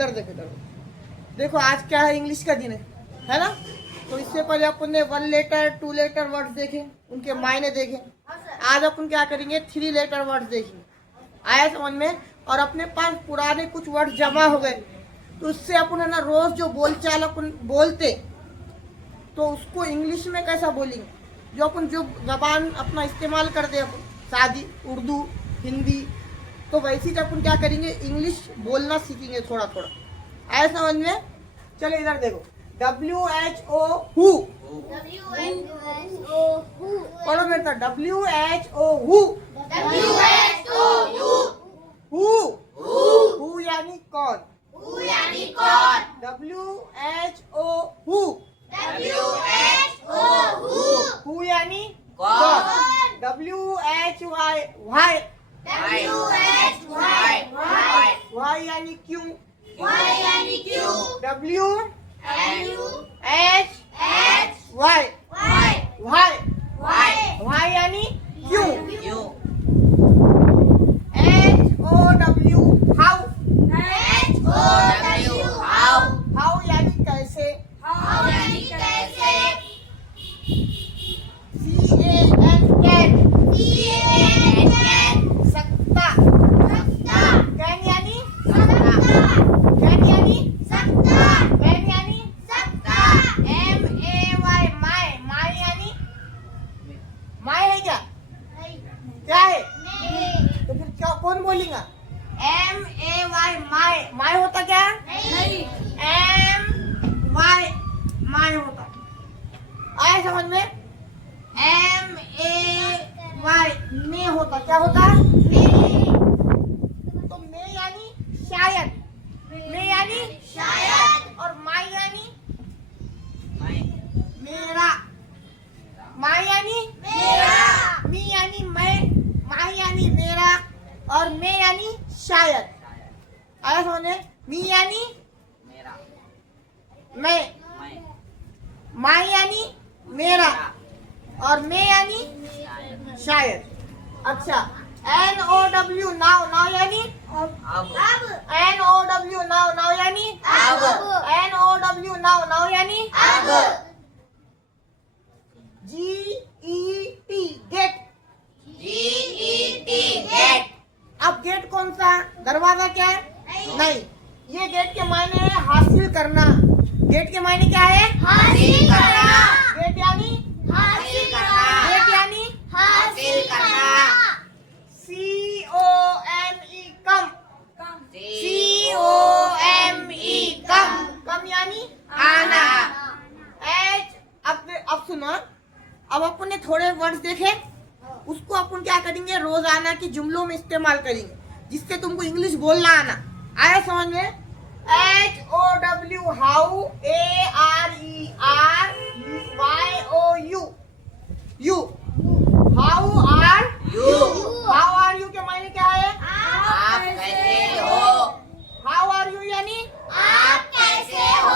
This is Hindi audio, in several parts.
इधर देखो इधर देखो, आज क्या है, इंग्लिश का दिन है ना। तो इससे पहले अपन ने 1 लेटर 2 लेटर वर्ड्स देखे, उनके मायने देखे। आज अपन क्या करेंगे, 3 लेटर वर्ड्स देखेंगे। आया समझ में। और अपने पास पुराने कुछ वर्ड जमा हो गए, तो उससे अपन है ना रोज जो बोलचाल अपन बोलते, तो उसको इंग्लिश में कैसा बोलेंगे, जो अपन जो जबान अपना इस्तेमाल करते हैं अपन, सादी उर्दू हिंदी, तो वैसे ही अपन क्या करेंगे, इंग्लिश बोलना सीखेंगे थोड़ा थोड़ा। आया समझ में। चलो इधर देखो, WHO हु, पढ़ो मेरे साथ, WHO हु, हु यानी कौन, WHO हु, हु यानी कौन, WHY व्हाई, व्हाई यानी क्यों, WHY व्हाई, व्हाई यानी क्यों, HOW हाउ, हाउ यानी कैसे, CAN कैन, सकता, कैन यानी कैन यानी कैन यानी MAY माय, माय यानी माय है क्या, क्या है, तो फिर क्या कौन बोलेगा, MAY माय, माय होता क्या, MY माय होता। आया समझ में। MAY में होता, क्या होता, तो में यानी शायद, में यानी और माय यानी मेरा, माय यानी मी यानी मैं, माय यानी मेरा, और में यानी शायद। आया समझ में। मी यानी मैं, माय यानी मेरा, और मैं यानी शायद। अच्छा, NOW नाउ, नाउ यानी NOW नाउ, नाउ यानी NOW नाउ, नाउ यानी GET गेट, अब गेट कौन सा, दरवाजा क्या है, नहीं, ये गेट के मायने है हासिल करना। गेट के मायने क्या है, हासिल करना, गेट यानी हासिल करना, गेट यानी हासिल करना, COME कम, COME कम, कम यानी आना। अब सुनो, अब अपन ने थोड़े वर्ड्स देखे, उसको अपन क्या करेंगे, रोजाना की जुमलों में इस्तेमाल करेंगे, जिससे तुमको इंग्लिश बोलना आना। आया समझ में। HOW how, ARERYOU you, how are you, how are you के मायने क्या है, आप कैसे हो, हाउ आर यू यानी आप कैसे हो,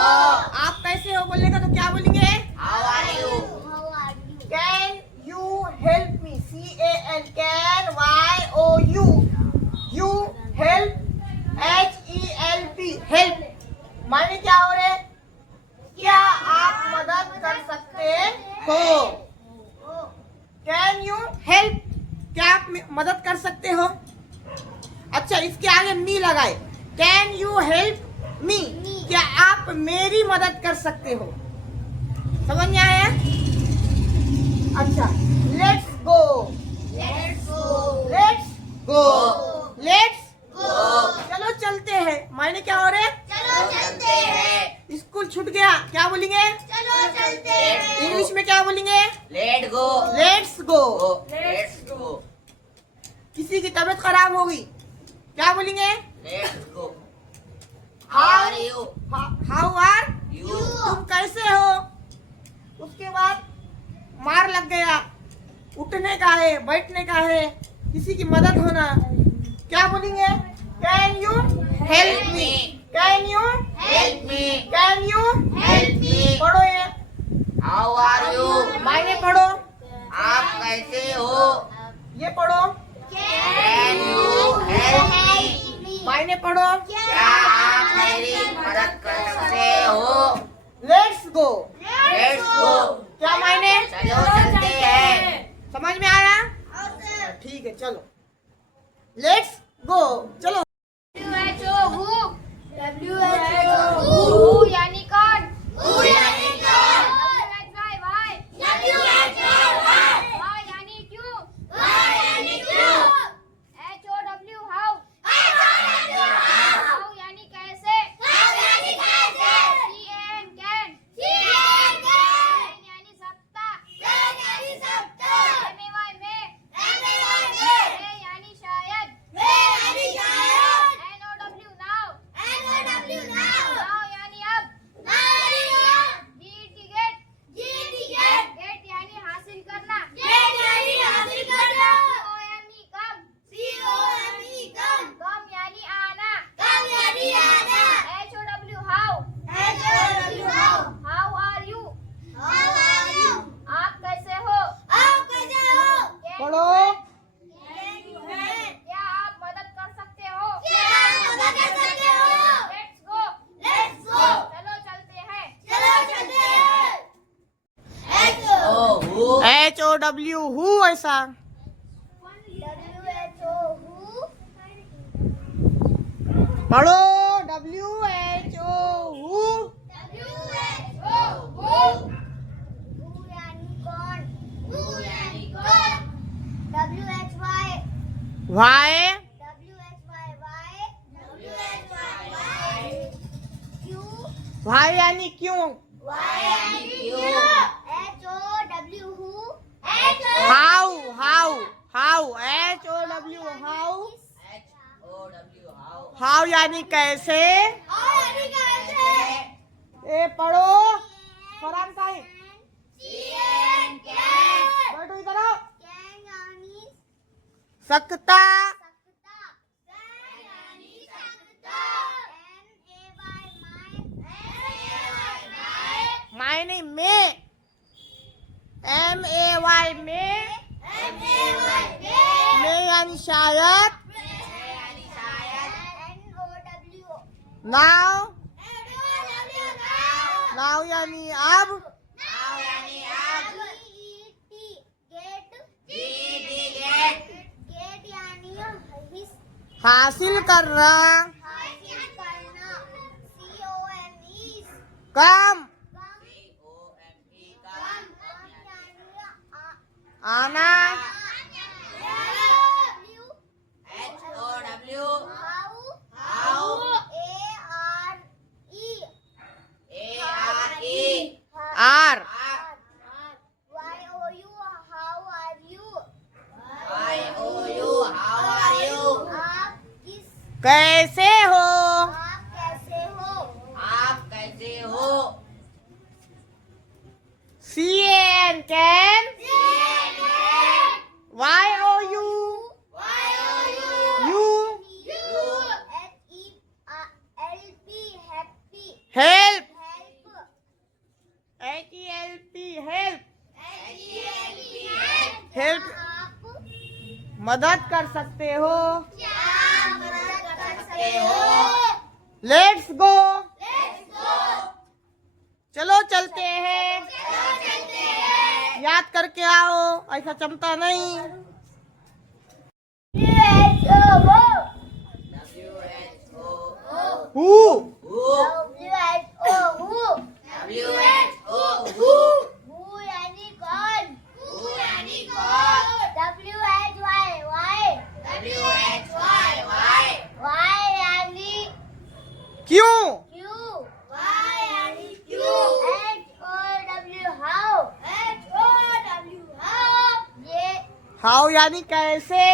आप कैसे हो बोलने का तो क्या बोलेंगे, how are you, can you help me, CAN can YOU, you help HELP help, मायने क्या हो रहे, क्या आप मदद कर सकते हो, कैन यू हेल्प, क्या आप मदद कर सकते हो। अच्छा, इसके आगे मी लगाए, कैन यू हेल्प मी, क्या आप मेरी मदद कर सकते हो। समझ में आया। अच्छा, let's go, let's go, let's go, let's गो, चलो चलते हैं, मायने क्या हो रहे, चलो चलते हैं, स्कूल छूट गया, क्या बोलेंगे, चलो चलते हैं, इंग्लिश में क्या बोलेंगे, let go, let's go. Let's go, किसी की तबीयत खराब हो गई, क्या बोलेंगे, let's go, how how are you, how are you, तुम कैसे हो। उसके बाद मार लग गया, उठने का है, बैठने का है, किसी की मदद होना, क्या बोलेंगे, can you help me, can you help me, can you help मी, पढ़ो ये, हाउ आर यू, मायने पढ़ो, आप कैसे हो, ये पढ़ो, कैन यू हेल्प मी, मायने पढ़ो, क्या आप मेरी कैसे हो? Let's go. लेट्स गो। क्या मायने? चलो चलते हैं। समझ में आया? ठीक है, चलो लेट्स गो। चलो। WHO यानी कौन? Why यानी क्यों? HOW how? How यानी कैसे? CAN can? CAN यानी सत्ता? MAY में? may यानी शायद? NOW now? now यानी अब? GET get? get यानी हासिल करना? COME कम? कम यानी आना? HOW how? how are you? आप कैसे हो? Can पढ़ो। क्या आप मदद कर सकते हो? Let's go. चलो चलते हैं। Oh, who? HOW हु ऐसा। पढ़ो। WHO who. वाई वाई यानी क्यों? How how how HOW how. HOW, how? How यानी कैसे। ए पढ़ो। फरहान साहिब बैठो इधर आओ। सकता। मायने में। MAY में। में यानी शायद। नाउ नाउ यानी अब। Now यानी अब। हासिल करना। काम। आना। HOW, are. YOU, how are you? कैसे हो? आप कैसे हो? CAN can। YOU you help। HELP help। Help मदद कर सकते हो। Let's go. चलो चलते हैं। याद करके आओ, ऐसा चमता नहीं। Who Who? यानी कौन? Who यानी कौन? Why यानी क्यों? क्यों? HOW how? ये हाउ यानी कैसे।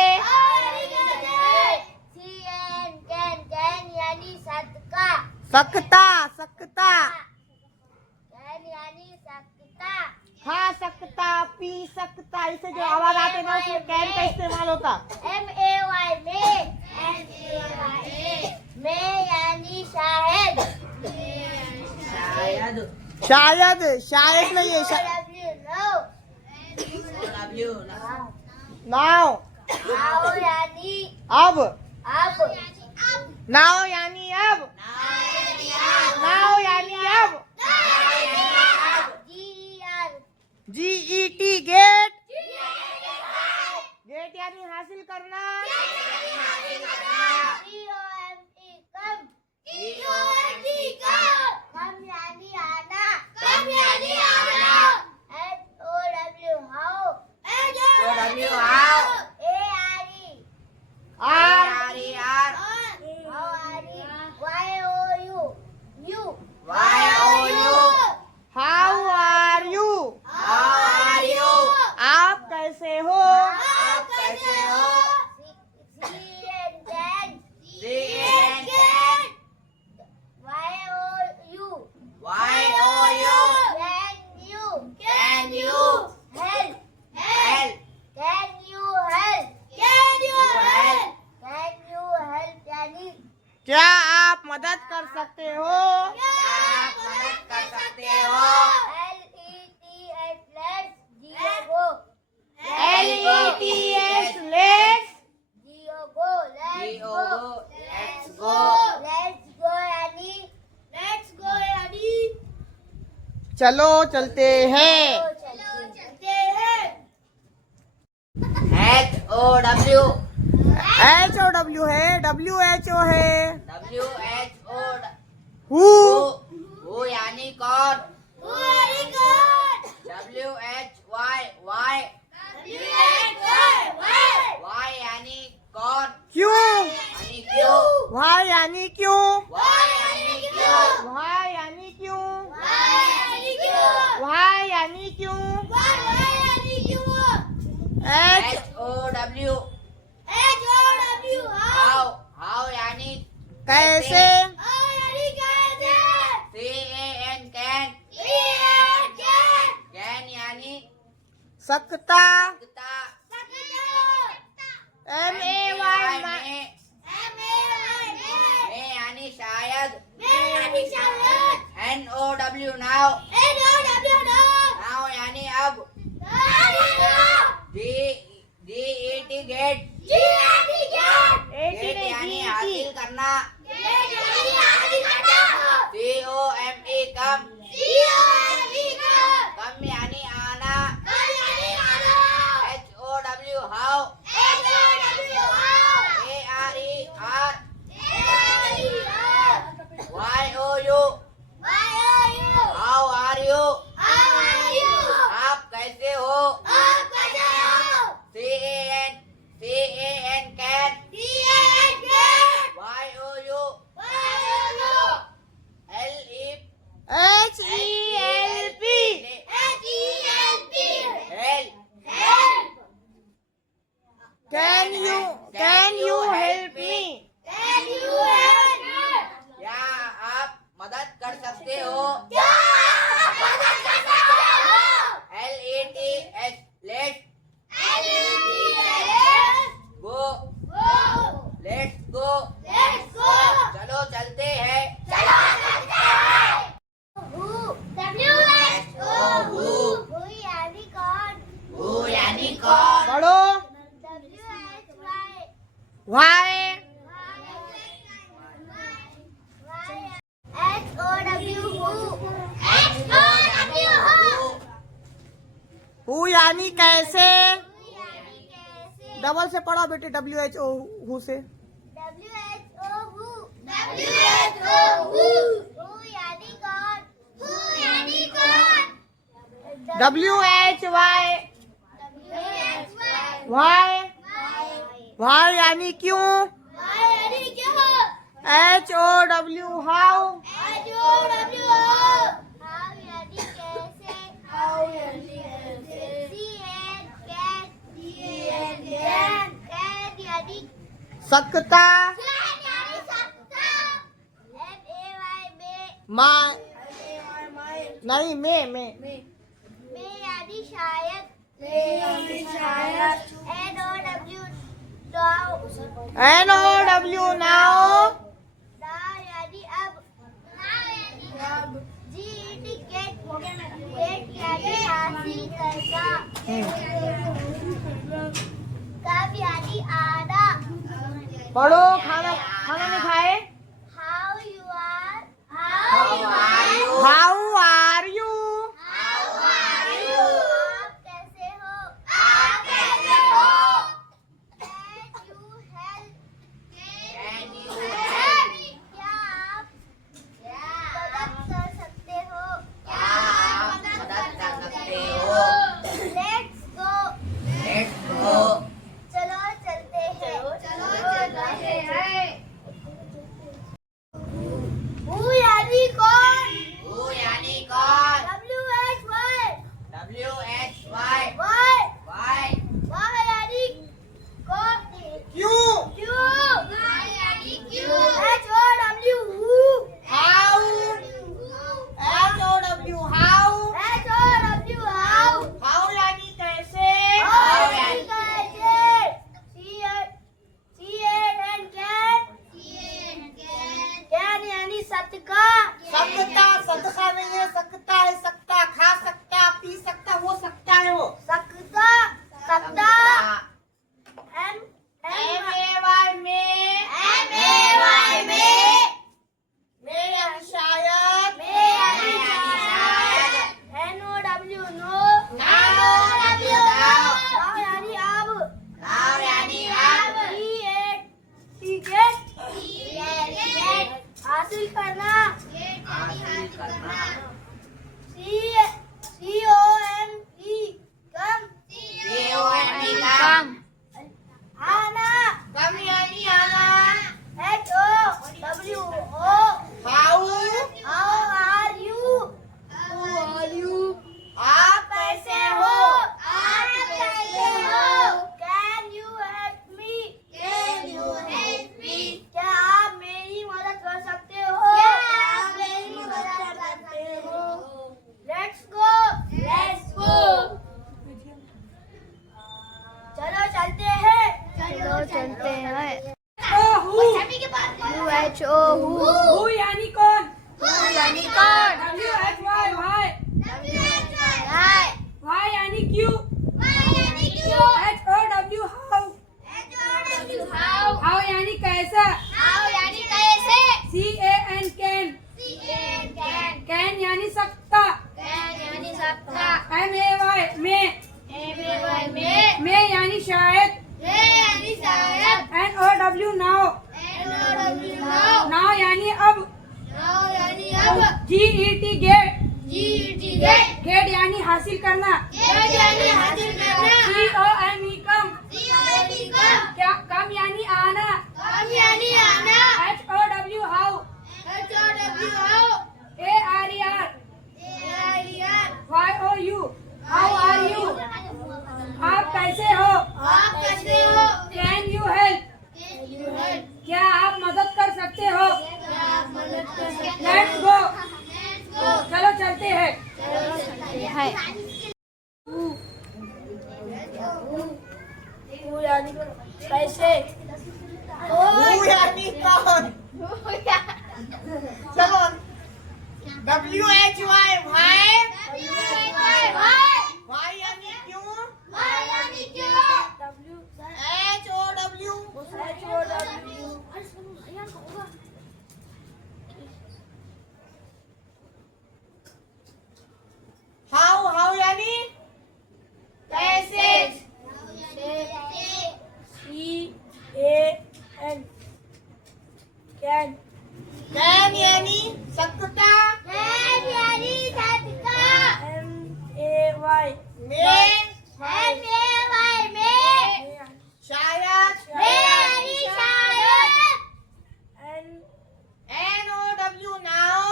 can यानी सदका। सकता सकता। can यानी सकता। खा सकता, पी सकता, इसे जो आवाज आते ना उसमें कैन का इस्तेमाल होता। MAY में। में यानी शायद। शायद। शायद शायद नहीं है। OW, नाउ how यानी अब। अब। नाउ यानी अब, नाउ यानी अब, GET गेट, गेट यानी हासिल करना, कम यानी आना, HOW how, W how, ARE R R how are you, YOU you, YOU, how are you, how are you, आप कैसे हो, आप कैसे हो, C and can, C and can, YOU YOU, can you can you help, help, can you help, help, यानी क्या आप मदद कर सकते हो, क्या आप मदद कर सकते हो, LETS let's, Go, let's go, चलो चलते हैं, HOW, HOW है, WHO है, WHO, हु, who यानी कौन, WHY, Y यानी कौन, क्यों, यानी क्यों, वाई यानी क्यों, Y यानी क्यों, वाई यानी क्यों, वाई यानी क्यों, HOW, how यानी कैसे, CAN, can यानी सकता, सकता, MAY में यानी शायद, NOW now, now यानी अब, GET गेट, गेट यानी हासिल करना, COME कम, कम यानी आना, HOW how, ARE how are you, आप कैसे हो, CAN can, YOU HELP, help, can you help me, क्या आप मदद कर सकते हो, LETS let's go, let's go, चलो चलते हैं, who यानी कौन, पढ़ो, वाई, हु यानी कैसे, डबल से पढ़ो बेटे, WHO हु से, WHY, वाई यानी क्यों, HOW हाउ, सकता, माँ नहीं में शायद, NOW नाउ, अब, GET गेट यानी हासिल करना, कब यानी आना, पढ़ो, खाना नहीं खाए, सभी के पास हु यानी कौन? यानी कौन? WHY वाई यानी क्यों? HOW हाउ यानी कैसा? यानी कैसे? CAN कैन यानी सकता। यानी सकता। MAY में यानी शायद। यानी शायद। NOW नाउ यानी अब। यानी अब। GET गेट गेट यानी हासिल करना। यानी हासिल करना। COME कम कम कम यानी आना। यानी आना। HOW how ARER YOU how are you आप कैसे हो? आप कैसे हो? कैन यू हेल्प क्या आप मदद कर सकते हो? लेट्स गो चलो चलते हैं। कैसे? Who यानी कौन? चलो WHY वाई यानी क्यों? HOW हाउ यानी कैसे? CAN कैन यानी सकता। यानी सकता। MAY में में शायद। यानी शायद। NOW नाउ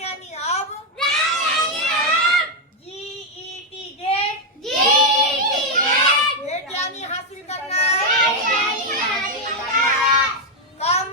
यानी अब। GET गेट यानी हासिल करना। कम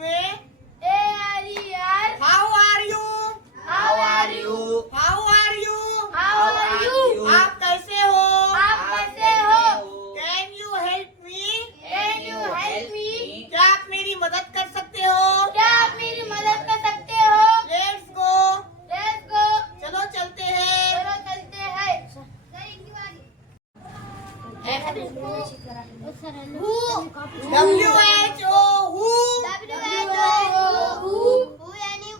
में ARER. How are you, How are you? How are you, How are you? आप कैसे हो, आप कैसे हो? Can you help me, Can you help me? क्या आप मेरी मदद कर सकते हो, क्या आप मेरी मदद कर सकते हो? Let's go, Let's go. चलो चलते हैं। चलो चलते हैं। Who? WHO हु, Who यानी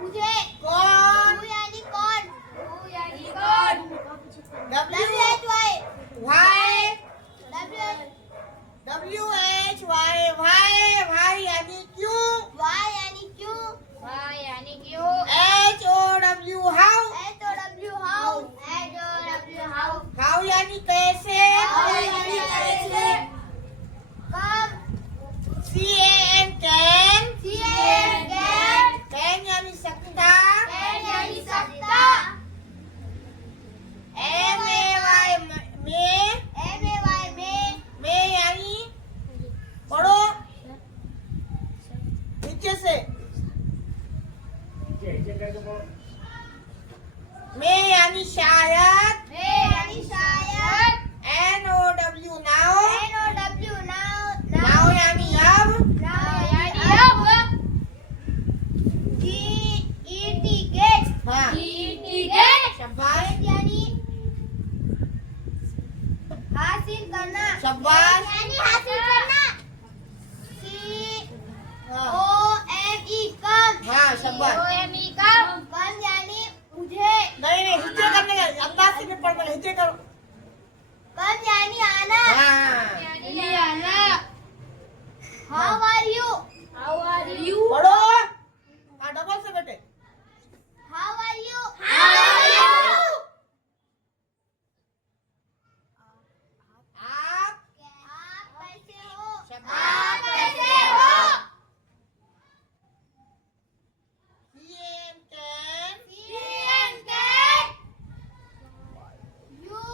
मुझे। कौन, Who यानी कौन। Who यानी कौन। WHY, WHY. WHY, वाई यानी क्यों, Y यानी क्यों। Y यानी क्यों। HOW how, HOW how. HOW how. How यानी कैसे, How यानी कैसे। कब। CAN can, CAN can. Can यानी सकता, Can यानी सकता। MAY में, MAY में यानी पढ़ो नीचे से, में यानी शायद, यानी शायद। NOW now, NOW now. Now यानी अब, Now यानी अब। GET get. हाँ GET get. शाबाश, यानी हासिल करना। शाबाश, यानी हासिल करना। हाँ COME कम। हाँ शाबाश, COME कम। कम यानी मुझे। नहीं हिज्जे करने का अंदाज से नहीं पढ़ना, हिज्जे करो, कम यानी आना। हाँ यानी आना। How are you? How are you? पढ़ो, हाँ डबल से बेटे, How are you? How are you? आप कैसे हो? शाबाश। आप कैसे हो? CAN can, CAN can. You.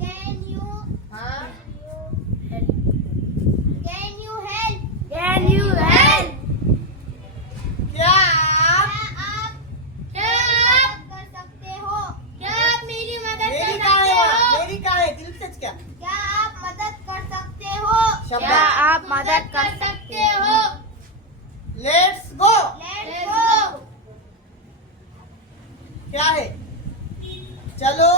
Can you? हाँ Can you help? Can you help? क्या आप, क्या आप कर सकते हो? क्या आप मेरी मदद कर मेरी का सकते है, हो? मेरी का है, दिल से क्या, क्या आप मदद कर सकते हो? शाबाश, आप मदद कर सकते हो? Let's go, Let's go. क्या है, चलो,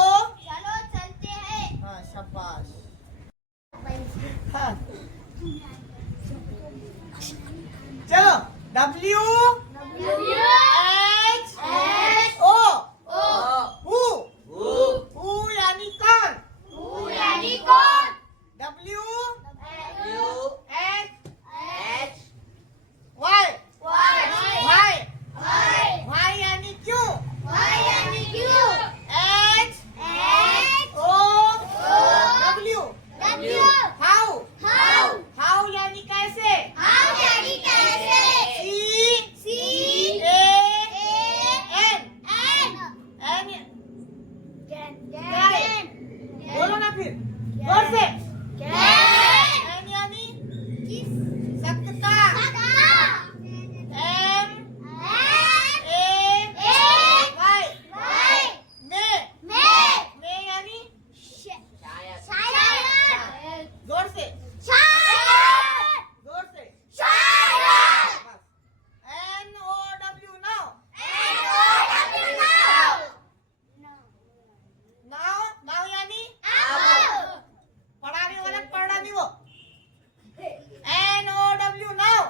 चलो चलते हैं। हाँ शाबाश, हाँ चलो W H O, हु यानी कौन, Who यानी कौन। W W H H Y, Why? Y यानी क्यों, Why यानी क्यों। H H O W W how, how. How यानी कैसे, How यानी कैसे। C C A N, N N can. बोलो ना फिर जोर से, Can. N यानी किस सकता, M N A Y, Y में यानी शायद शायद जोर से, शायद जोर से, शायद बस, NOW now, NOW now. Now यानी अब पढ़ाने वाला पढ़ा नहीं वो, NOW now,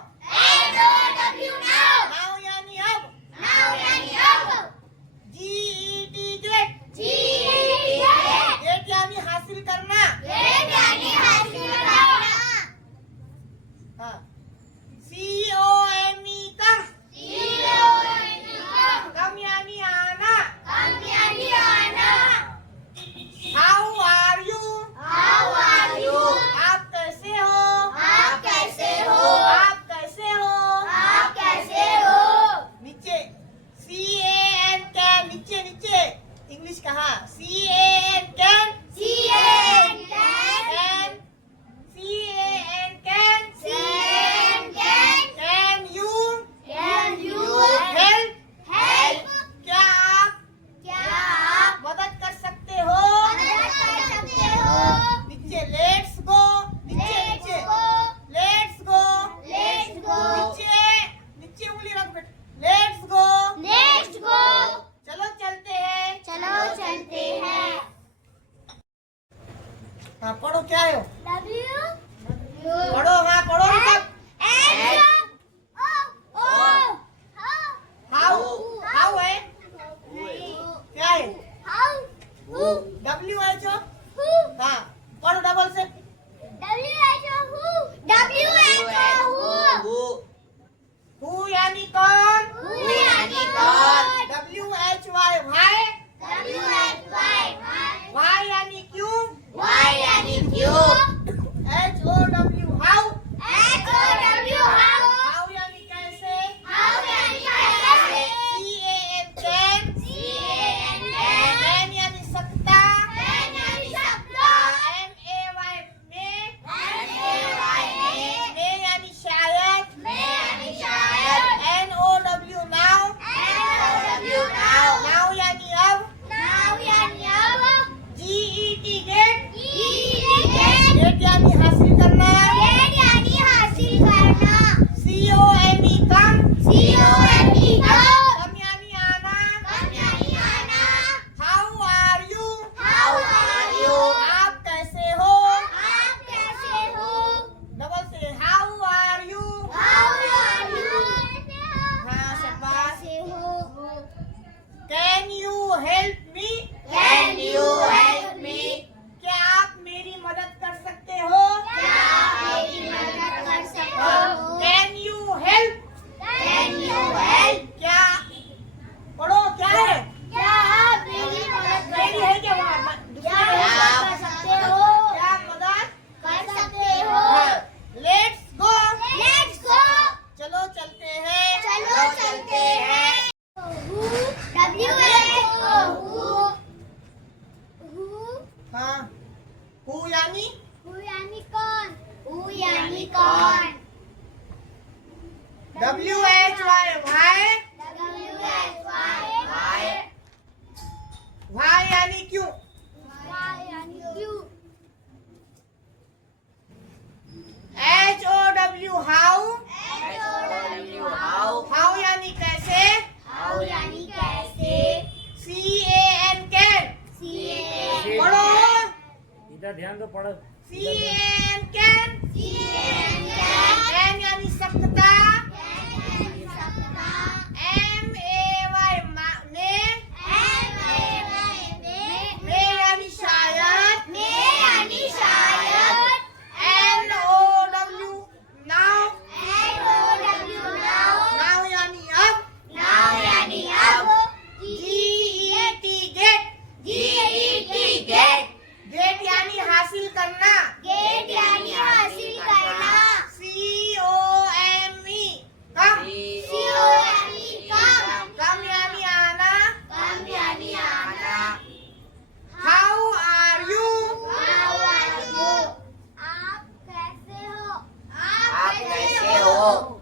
NOW now. Now यानी अब, Now यानी अब GET गेट, GET गेट यानी हासिल करना, यानी हासिल करना हाँ COME कम, कम यानी आना, कम यानी आना how are you, How are you? आप कैसे हो, आप कैसे हो? आप कैसे हो, आप कैसे हो? नीचे CAN कैन, नीचे नीचे इंग्लिश कहा CAN can, CAN can. Can CAN can, CAN can. Can पढ़ो CAN कैन, N यानी सकता, MAY ने, मे यानी शायद, NOW नाउ, नाउ यानी अब, GET गेट यानी हासिल करना, COME कम यानी आना, हाउ आर यू आप कैसे हो? आप कैसे हो?